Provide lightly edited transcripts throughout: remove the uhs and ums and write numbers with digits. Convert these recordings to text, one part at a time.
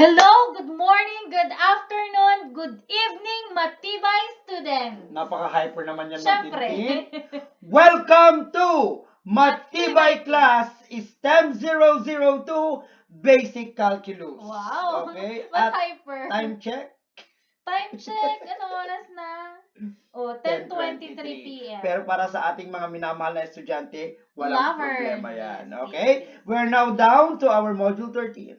Hello, good morning, good afternoon, good evening, matibay student. Napaka-hyper naman yan, Siyempre. Matintin. Welcome to Matibay Class STEM 002 Basic Calculus. Wow. Okay? Mas At hyper. time check? Time check. Anong oras na? Oh, 10:23 p.m. Pero para sa ating mga minamahal na estudyante, walang Lover. problema yan. Yes, Okay? yes. We're now down to our Module 13.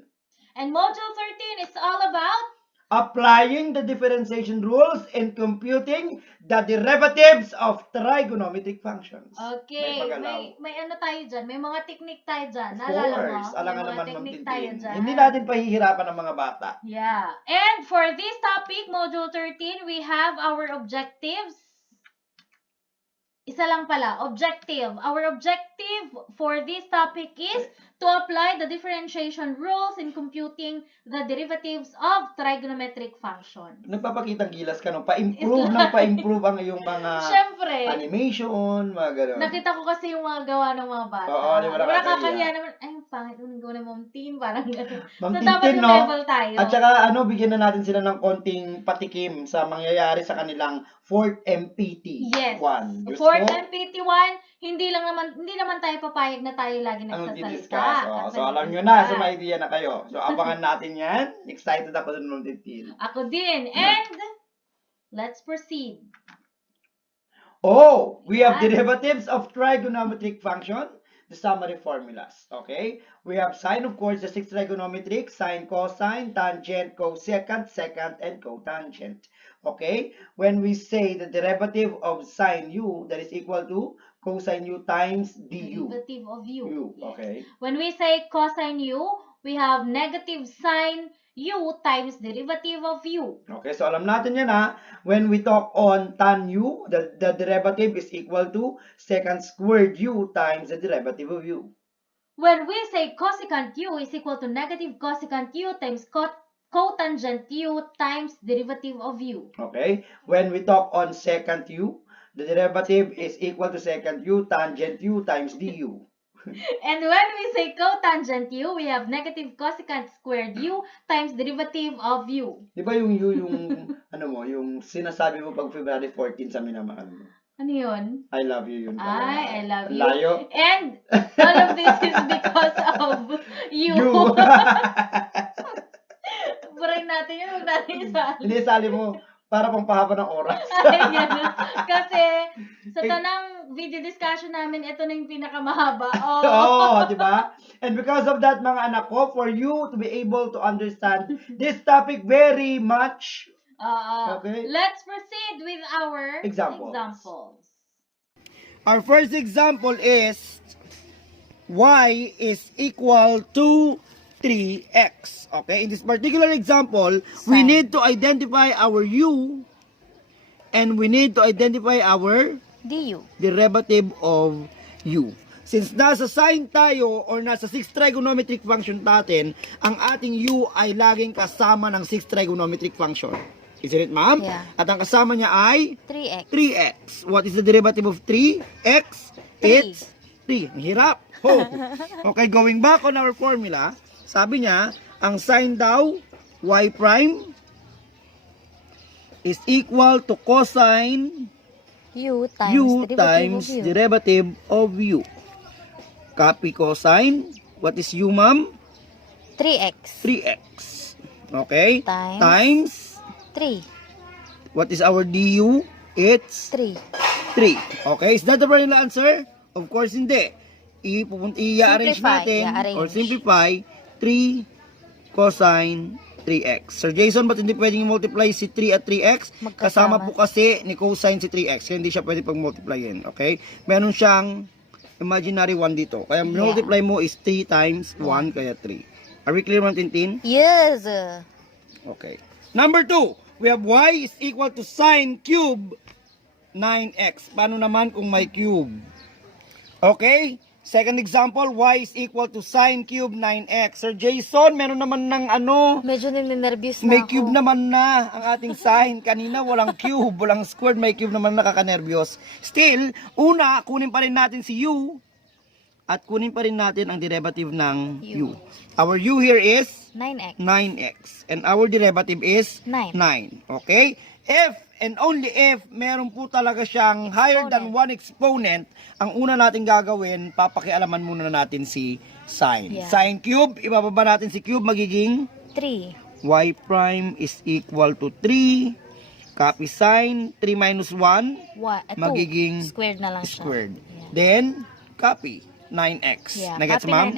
And Module 13 is all about Applying the differentiation rules and computing the derivatives of trigonometric functions. Okay, May pagalaw. may ano tayo dyan, may mga technique tayo dyan. Of Naalala mo? course. Alam May nga mga naman, technique Ma'am tayo Tintin. dyan. Hindi natin pahihirapan ng mga bata. Yeah. And for this topic, Module 13, we have our objectives. Isa lang pala, objective. Our objective for this topic is to apply the differentiation rules in computing the derivatives of trigonometric function. Nagpapakitang gilas ka, no? Pa-improve ng pa-improve ang iyong mga Siyempre. animation, mga gano'n. Nakita ko kasi yung mga gawa ng mga bata. Oo, di ba Nakakahiya naman. Ay, pangit yung gawa ng Ma'am Tin. Parang gano'n. Ma'am So, dapat Tintin, yung level tayo. At saka, bigyan na natin sila ng konting patikim sa mangyayari sa kanilang 4th MPT. Yes. 1. Diyos 4th ko, MPT 1, hindi naman tayo papayag na tayo lagi ang nagsasalita. di-discuss. At So, alam nyo nagdidiscuss. na. So, may idea na kayo. So, abangan natin yan. Excited ako sa Ma'am Tintin. Ako din. And, let's proceed. Oh, we have Yan. derivatives of trigonometric function, the summary formulas. Okay? We have sine, of course, the 6 trigonometric, sine, cosine, tangent, cosecant, secant, and cotangent. Okay? When we say the derivative of sine u, that is equal to cosine u times du. Derivative of u. Yes. Okay? When we say cosine u, we have negative sine u times derivative of u. Okay, so alam natin yan ha. When we talk on tan u, the derivative is equal to secant squared u times the derivative of u. When we say cosecant u is equal to negative cosecant u times cotangent u times derivative of u. Okay? When we talk on secant u, the derivative is equal to secant u tangent u times du. And when we say cotangent u, we have negative cosecant squared u times derivative of u. Di ba yung u, yung, yung sinasabi mo pag February 14 sa minamahal mo? Ano yun? I love you yun pala. I love you. Layo. And all of this is because of you. Burahin natin yun. Huwag natin isali. Hindi, sali mo. Para pang pahaba ng oras. Ay, ganun. Kasi sa tanang video discussion namin, ito na yung pinakamahaba. Oo, di ba? And because of that, mga anak ko, for you to be able to understand this topic very much, okay. Let's proceed with our examples. Our first example is y is equal to 3x. Okay, in this particular example, we need to identify our u and we need to identify our du. derivative of u. Since nasa sine tayo or nasa 6 trigonometric function natin, ang ating u ay laging kasama ng 6 trigonometric function. Isn't it, ma'am? Yeah. At ang kasama niya ay 3x. 3x. What is the derivative of 3x? It's 3. Ang hirap. Oh. Okay, going back on our formula, sabi niya, ang sine daw, y prime, is equal to cosine u u times derivative of u. Copy cosine. What is u, ma'am? 3x. 3x. Okay? Times 3. what is our du? It's 3. 3. Okay? Is that the final answer? Of course, hindi. I-arrange natin or simplify 3 cosine 3x. Sir Jason, ba't hindi pwedeng multiply si 3 at 3x? Kasama po kasi ni cosine si 3x. Kaya hindi siya pwede pag-multiplyin. Okay? Meron siyang imaginary 1 dito. Kaya multiply mo is 3 times 1, kaya 3. Are we clear, Ma'am Tintin? Yes. Okay. Number 2, we have y is equal to sine cube 9x. Paano naman kung may cube? Okay? Second example, y is equal to sine cube 9x. Sir Jason, meron naman ng Medyo ninenervyos na may ako. cube naman na ang ating sine. Kanina walang cube, walang squared, may cube naman, nakakanervyos. Still, una, kunin pa rin natin si u. at kunin pa rin natin ang derivative ng u. Our u here is 9x. And our derivative is 9. Okay? If and only if meron po talaga siyang higher than 1 exponent, ang una natin gagawin, papakialaman muna natin si sine. Sine cube, ibababa natin si cube, magiging 3. y prime is equal to 3. Copy sine, 3 minus 1, magiging squared na lang squared. siya. Then, copy 9x. Nagets, ma'am?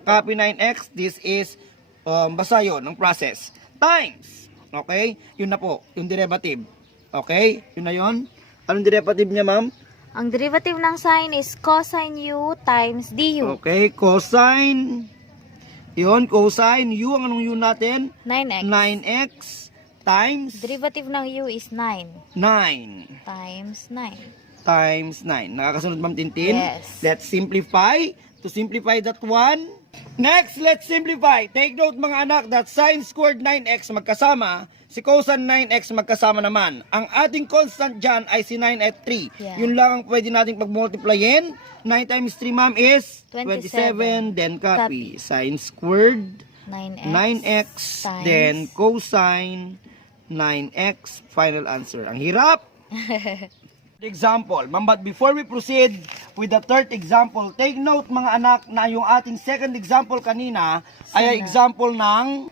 Copy 9x. This is, basta yun, ang process. Times. Okay? Yun na po, yung derivative. Okay? Yun na yun. Anong derivative niya, ma'am? Ang derivative ng sine is cosine u times du. Okay, cosine. Yun, cosine. U, ang anong u natin? 9x. 9x times? Derivative ng u is 9. 9. Times 9. Times 9. Nakakasunod, ma'am Tintin? Yes. Let's simplify. To simplify that one. Next, let's simplify. Take note, mga anak, that sine squared 9x magkasama, si cosine 9x magkasama naman. Ang ating constant dyan ay si 9 at 3. Yun lang ang pwede natin pag-multiplyin. 9 times 3, ma'am, is 27. Then copy. Sine squared 9x. Then cosine 9x. Final answer. Ang hirap. Example. Ma'am, but before we proceed with the third example, take note, mga anak, na yung ating second example kanina ay example ng,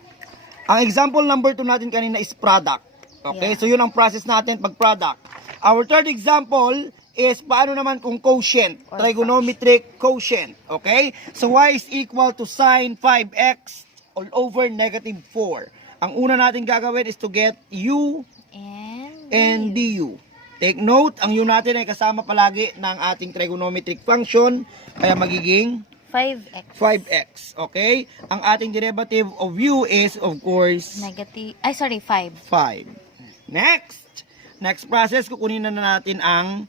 ang example number 2 natin kanina is product. Okay? So yun ang process natin pag product. Our third example is paano naman kung quotient, trigonometric quotient. Okay? So y is equal to sine 5x all over negative 4. Ang una natin gagawin is to get u and du. Take note, ang u natin ay kasama palagi ng ating trigonometric function, kaya magiging 5x. Okay? Ang ating derivative of u is, of course, 5. 5. Next process, kukunin na natin ang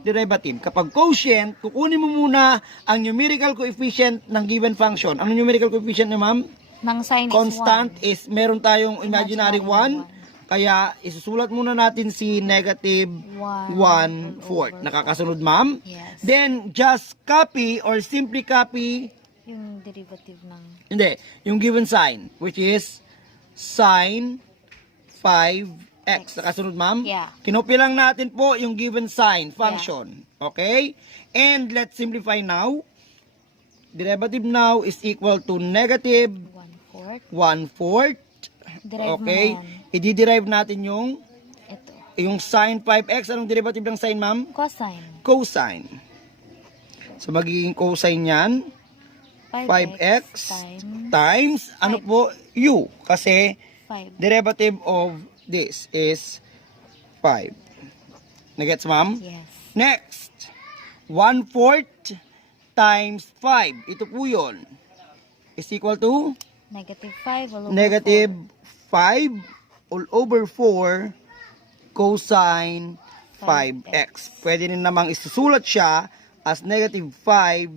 derivative. Kapag quotient, kukunin mo muna ang numerical coefficient ng given function. Ano numerical coefficient na, ma'am? Ng sine Constant is meron tayong imaginary 1. Kaya, isusulat muna natin si negative 1/4. Nakakasunod, ma'am? Yes. Then, just copy or simply copy yung derivative ng... Hindi, yung given sign, which is sine 5x. Nakasunod, ma'am? Yeah. Kinopy lang natin po yung given sign function. Okay? And let's simplify now. Derivative now is equal to negative 1/4. Okay? I-derive natin yung sine 5x. Anong derivative ng sine, ma'am? Cosine. So, magiging cosine yan. 5x times, ano po? U. Kasi, derivative of this is 5. Nagets, ma'am? Yes. Next. 1/4 times 5. Ito po yun. Is equal to? Negative 5 all over 4 cosine 5x. Pwede rin namang isusulat siya as negative 5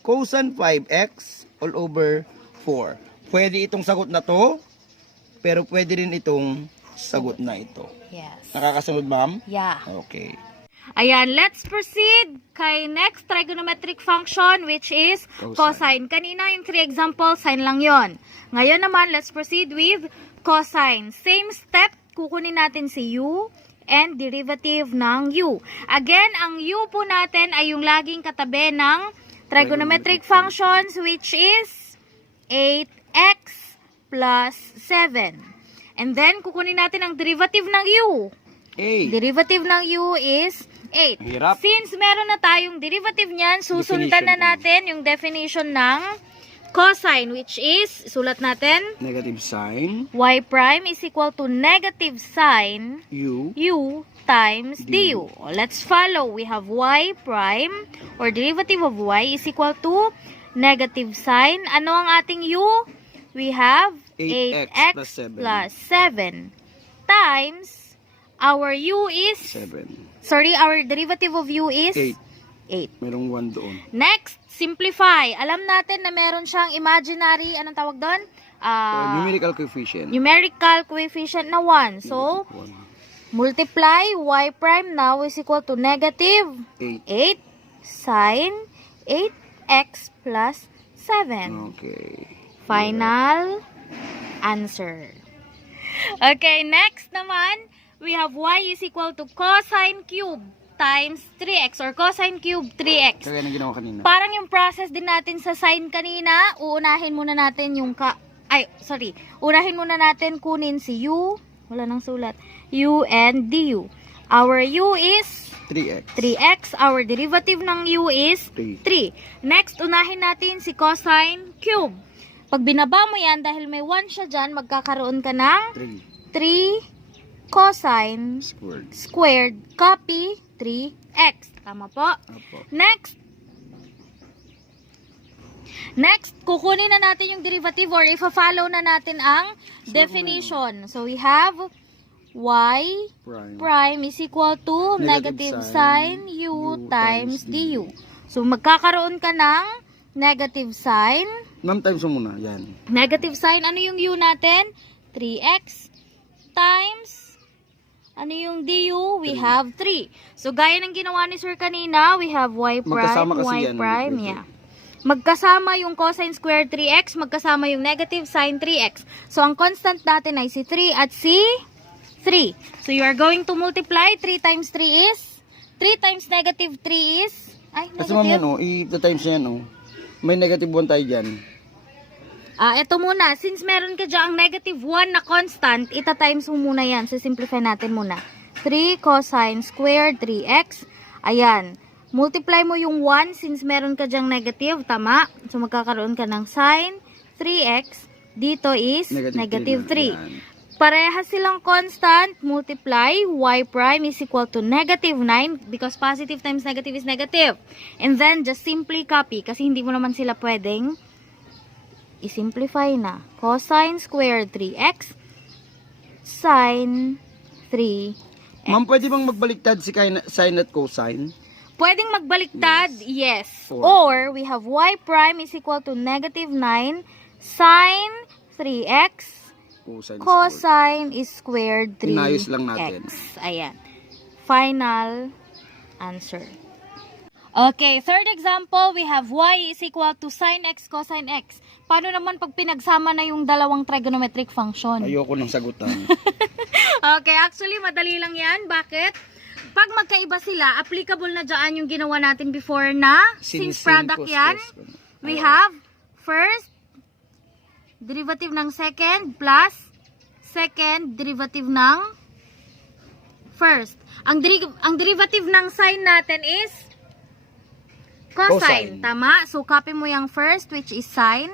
cosine 5x all over 4. Pwede itong sagot na to, pero pwede rin itong sagot na ito. Yes. Nakakasunod, ma'am? Yeah. Okay. Ayan, let's proceed kay next trigonometric function, which is cosine. Kanina yung 3 examples, sine lang yon. Ngayon naman, let's proceed with cosine. Same step, kukunin natin si u and derivative ng u. Again, ang u po natin ay yung laging katabi ng trigonometric functions, which is 8x plus 7. And then, kukunin natin ang derivative ng u. Derivative ng u is 8. Hirap. Since meron na tayong derivative niyan, susundan na natin yung definition ng cosine, which is, sulat natin, Negative sine y prime is equal to negative sine u times du. Let's follow. We have y prime, or derivative of y, is equal to negative sine. Ano ang ating u? We have 8x plus 7 times, our u is 7. Sorry, our derivative of u is 8. Merong 1 doon. Next, simplify. Alam natin na meron siyang imaginary, anong tawag doon? Numerical coefficient. Numerical coefficient na 1. So, multiply y prime now is equal to negative 8 sine 8 x plus 7. Okay. Final answer. Okay, next naman, we have y is equal to cosine cube times 3x or cosine cube 3x. Kaya na ginawa kanina. Parang yung process din natin sa sine kanina, uunahin muna natin yung unahin muna natin kunin si u, wala nang sulat, u and du. Our u is 3x. Our derivative ng u is 3. Next, unahin natin si cosine cube. Pag binaba mo yan, dahil may 1 siya dyan, magkakaroon ka ng 3 cosine squared. Copy 3x. Tama po? Opo. Next, kukunin na natin yung derivative or ifa-follow na natin ang definition. So, we have y prime is equal to negative sine u times du. So, magkakaroon ka ng negative sine. Ma'am, times mo muna. Yan. Negative sine. Ano yung u natin? 3x times, ano yung du? We have 3. So, gaya ng ginawa ni sir kanina, we have y prime, y prime, yeah. Magkasama yung cosine squared 3x, magkasama yung negative sine 3x. So, ang constant natin ay si 3 at si 3. So, you are going to multiply. 3 times 3 is? 3 times negative 3 is? Ay, negative. Kasi ma'am yan, i-times yan, may negative 1 tayo dyan. Ito muna. Since meron ka dyan ang negative 1 na constant, ita-times mo muna yan. So, simplify natin muna. 3 cosine squared 3x. Ayan. Multiply mo yung 1 since meron ka dyang negative, tama? So, magkakaroon ka ng sine 3x. Dito is negative 3. Parehas silang constant. Multiply. Y prime is equal to negative 9 because positive times negative is negative. And then, just simply copy kasi hindi mo naman sila pwedeng i-simplify na. Cosine squared 3x sine 3x. Ma'am, pwede bang magbaliktad si sine at cosine? Pwedeng magbaliktad, yes. Or, we have y prime is equal to negative 9 sine 3x cosine is squared 3x. Inayos lang natin. Ayan. Final answer. Okay, third example, we have y is equal to sine x cosine x. Paano naman pag pinagsama na yung dalawang trigonometric function? Ayoko ng sagutan. Okay, actually, madali lang yan. Bakit? Pag magkaiba sila, applicable na dyan yung ginawa natin before na since product yan. We have first derivative ng second plus second derivative ng first. Ang derivative ng sine natin is cosine. Tama? So, copy mo yung first which is sine.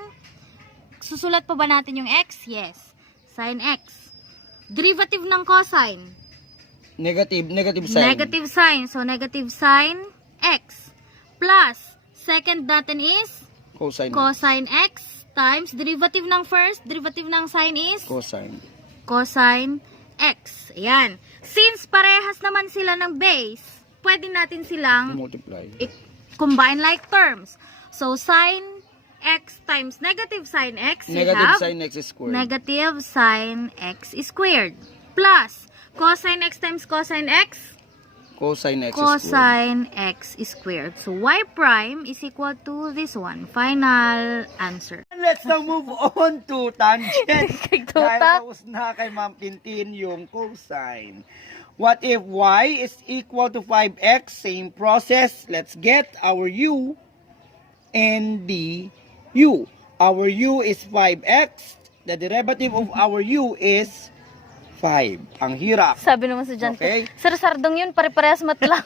Susulat pa ba natin yung x? Yes. Sine x. Derivative ng cosine. Negative sine. Negative sine. So, negative sine x. Plus, second natin is cosine x times derivative ng first, derivative ng sine is cosine x. Ayan. Since parehas naman sila ng base, pwede natin silang combine like terms. So, sine x times negative sine x, negative sine x squared. Negative sine x squared. Plus, cosine x times cosine x, cosine x squared. So, y prime is equal to this one. Final answer. Let's now move on to tangent. Dahil tapos na kay Ma'am Tintin yung cosine. What if y is equal to 5x? Same process. Let's get our u and the u. Our u is 5x. The derivative of our u is 5. Ang hirap. Sabi naman sa dyan, okay. Sir Sardong yun, pare-parehas mat lang.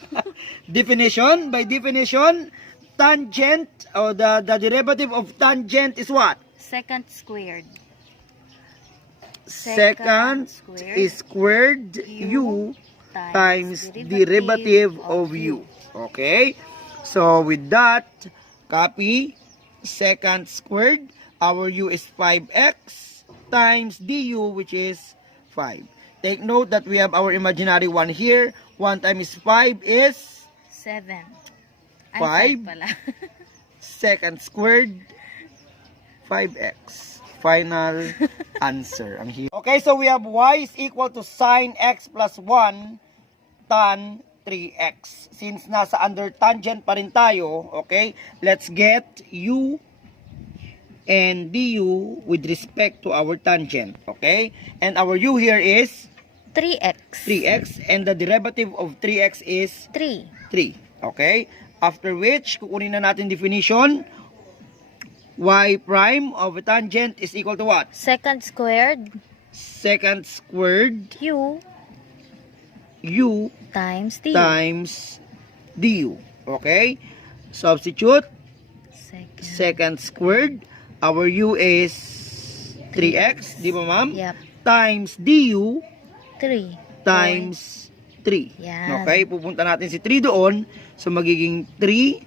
Definition, by definition, tangent, or the derivative of tangent is what? Secant squared. Secant squared u times derivative of u. Okay? So, with that, copy secant squared. Our u is 5x times du, which is 5. Take note that we have our imaginary 1 here. 1 times 5 is 7. 5 pala. secant squared 5x. Final answer. Okay, so we have y is equal to sine x plus 1 tan 3x. Since nasa under tangent pa rin tayo, okay, let's get u and du with respect to our tangent, okay? And our u here is 3x, and the derivative of 3x is 3, okay? After which, kukunin na natin definition. Y prime of a tangent is equal to what? Secant squared u times du. Okay? Substitute. Secant squared. Our u is 3x, di ba ma'am? Yep. Times du 3 times 3. Yan. Okay? Pupunta natin si 3 doon. So, magiging 3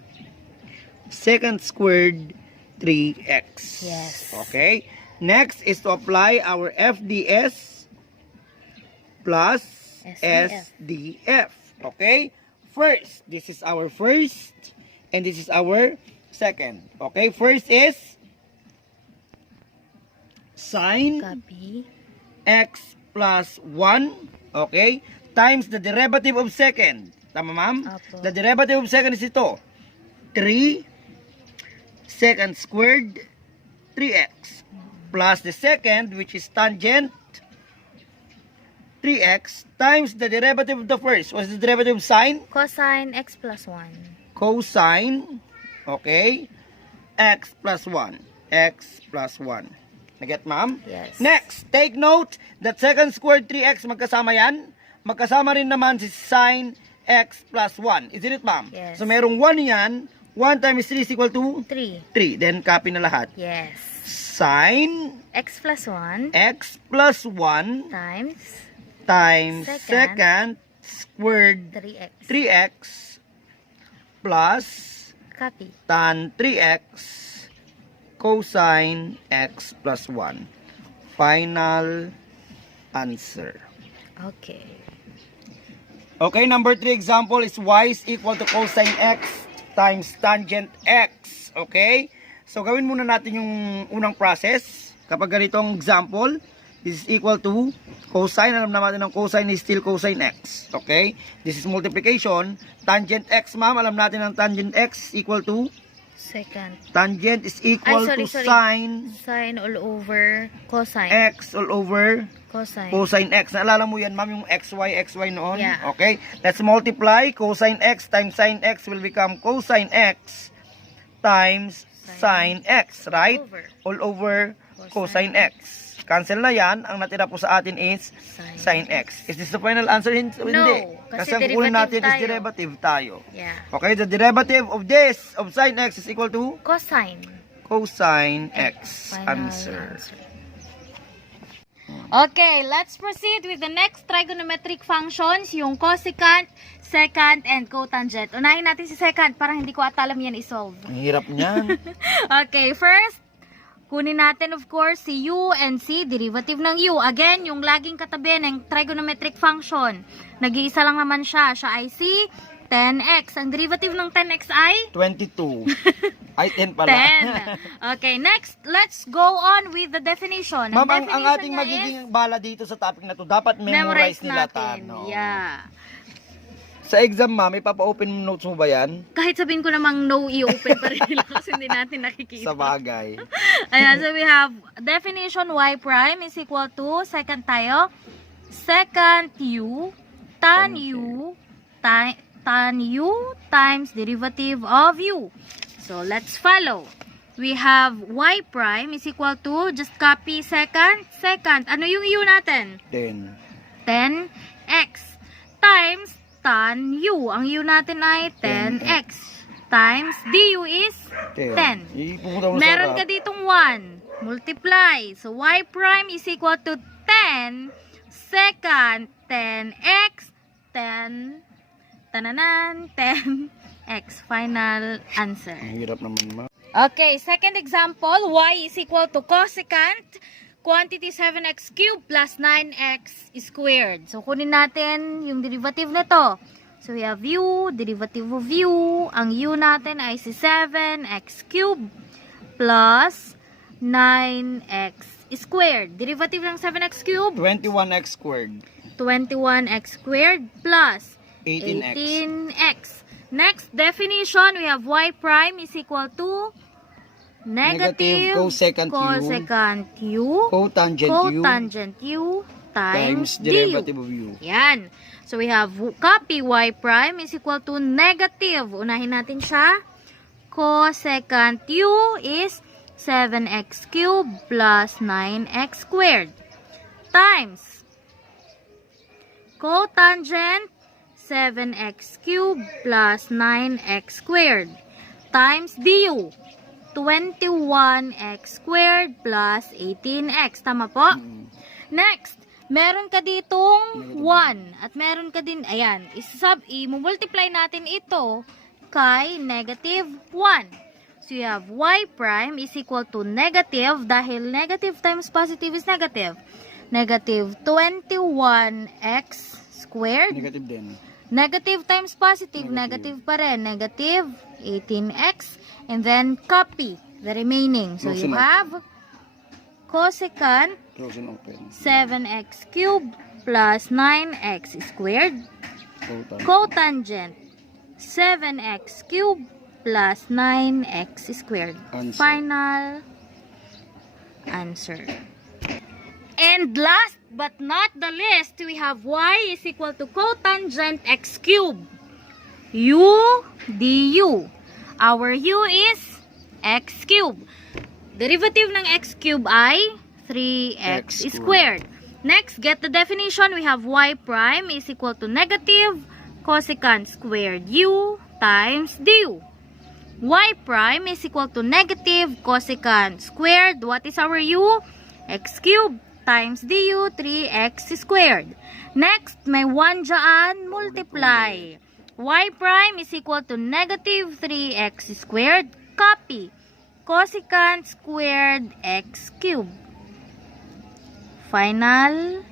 secant squared 3x. Yes. Okay? Next is to apply our FDS plus SDF. Okay? First, this is our first and this is our second. Okay? First is sine x plus 1, okay, times the derivative of second. Tama, ma'am? Apo. The derivative of second is ito. 3 secant squared 3x plus the second, which is tangent 3x, times the derivative of the first. What's the derivative of sine? Cosine x plus 1. Cosine, okay, x plus 1. Naget, ma'am? Yes. Next, take note that secant squared 3x, magkasama yan. Magkasama rin naman si sine x plus 1. Isn't it, ma'am? Yes. So, merong 1 yan. 1 times 3 is equal to 3. 3. Then, copy na lahat. Yes. Sine X plus 1 x plus 1 times secant squared 3x plus Copy. tan 3x cosine x plus 1. Final answer. Okay. Okay, number 3 example is y is equal to cosine x times tangent x. Okay? So, gawin muna natin yung unang process. Kapag ganitong example, this is equal to cosine. Alam naman ng cosine is still cosine x. Okay? This is multiplication. Tangent x, ma'am. Alam natin ang tangent x is equal to? Secant. Tangent is equal to sine. Sine all over cosine. X all over Cosine. cosine x. Naalala mo yan, ma'am, yung xy noon? Yeah. Okay? Let's multiply. Cosine x times sine x will become cosine x times sine x, right? All over cosine x. Cancel na yan. Ang natira po sa atin is sine x. Is this the final answer? Hindi. Kasi ang kukunin natin is derivative tayo. Yeah. Okay, the derivative of this, of sine x is equal to? Cosine. Cosine x. Final Answer. Okay, let's proceed with the next trigonometric functions, yung cosecant, secant, and cotangent. Unahin natin si secant, parang hindi ko ata alam yan isolve. Ang hirap niyan. Okay, first, kunin natin of course si u and si derivative ng u. Again, yung laging katabi ng trigonometric function. Nag-iisa lang naman siya. Siya ay si 10x. Ang derivative ng 10x ay? 22. Ay, 10 pala. 10. Okay, next, let's go on with the definition. Ma'am, ang ating magiging bala dito sa topic na to, dapat memorize nila natin. Yeah. Sa exam, ma'am, ipapa-open notes mo ba yan? Kahit sabihin ko namang no, i-open pa rin nila kasi hindi natin nakikita. Sa bagay. Ayan, so we have definition y prime is equal to, second tayo, secant u, tan u times derivative of u. So, let's follow. We have y prime is equal to, just copy secant. Ano yung u natin? 10. 10x times tan u. Ang u natin ay 10x times du is 10. Meron ka ditong 1. Multiply. So, y prime is equal to 10 secant 10x 10 10x. Final answer. Ang hirap naman, ma'am. Okay, second example, y is equal to cosecant quantity 7x cubed plus 9x squared. So, kunin natin yung derivative nito. So, we have u, derivative of u. Ang u natin ay si 7x cubed plus 9x squared. Derivative ng 7x cubed? 21x squared. 21x squared plus 18x. 18x. Next definition, we have y prime is equal to negative cosecant u cotangent u times derivative du. of u. Yan. So we have copy y prime is equal to negative. Unahin natin siya. Cosecant u is 7x cubed plus 9x squared times cotangent 7x cubed plus 9x squared times du 21x squared plus 18x. Tama po? Next, meron ka ditong 1 at meron ka din, ayan, i-multiply natin ito kay negative 1. So you have y prime is equal to negative, dahil negative times positive is negative. Negative 21x squared. Negative din. Negative times positive, negative pa rin. Negative 18x. And then copy the remaining. So you have cosecant 7x cubed plus 9x squared. Cotangent 7x cubed plus 9x squared. Final answer. And last but not the least, we have y is equal to cotangent x cubed u du. Our u is x cubed. Derivative ng x cubed ay 3x squared. Next, get the definition. We have y prime is equal to negative cosecant squared u times du. Y prime is equal to negative cosecant squared. What is our u? X cubed times du 3x squared. Next, may 1 dyan, multiply. Y prime is equal to negative 3x squared. Copy. Cosecant squared x cubed. Final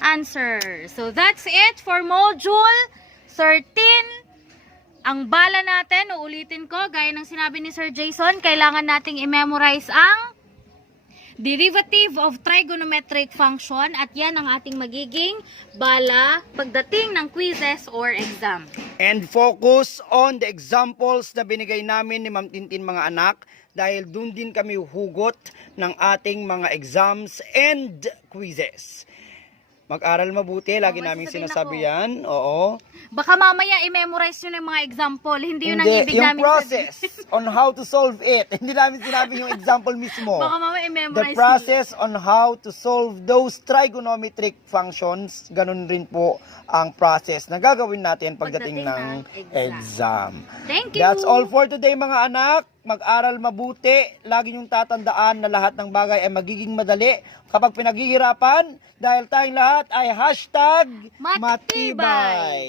answer. So that's it for module 13. Ang bala natin, uulitin ko, gaya ng sinabi ni Sir Jason, kailangan nating i-memorize ang derivative of trigonometric function at yan ang ating magiging bala pagdating ng quizzes or exam. And focus on the examples na binigay namin ni Ma'am Tintin mga anak dahil dun din kami hugot ng ating mga exams and quizzes. Mag-aral mabuti, lagi naming sinasabi yan. Oo. Baka mamaya i-memorize nyo ng mga example, hindi yun ang ibig yung namin process on how to solve it. Hindi namin sinabi yung example mismo. Baka mamaya i-memorize The process on how to solve those trigonometric functions, ganun rin po ang process na gagawin natin pagdating ng exam. Thank you. That's all for today mga anak. Mag-aral mabuti. Lagi niyong tatandaan na lahat ng bagay ay magiging madali kapag pinaghihirapan dahil tayong lahat ay #matibay.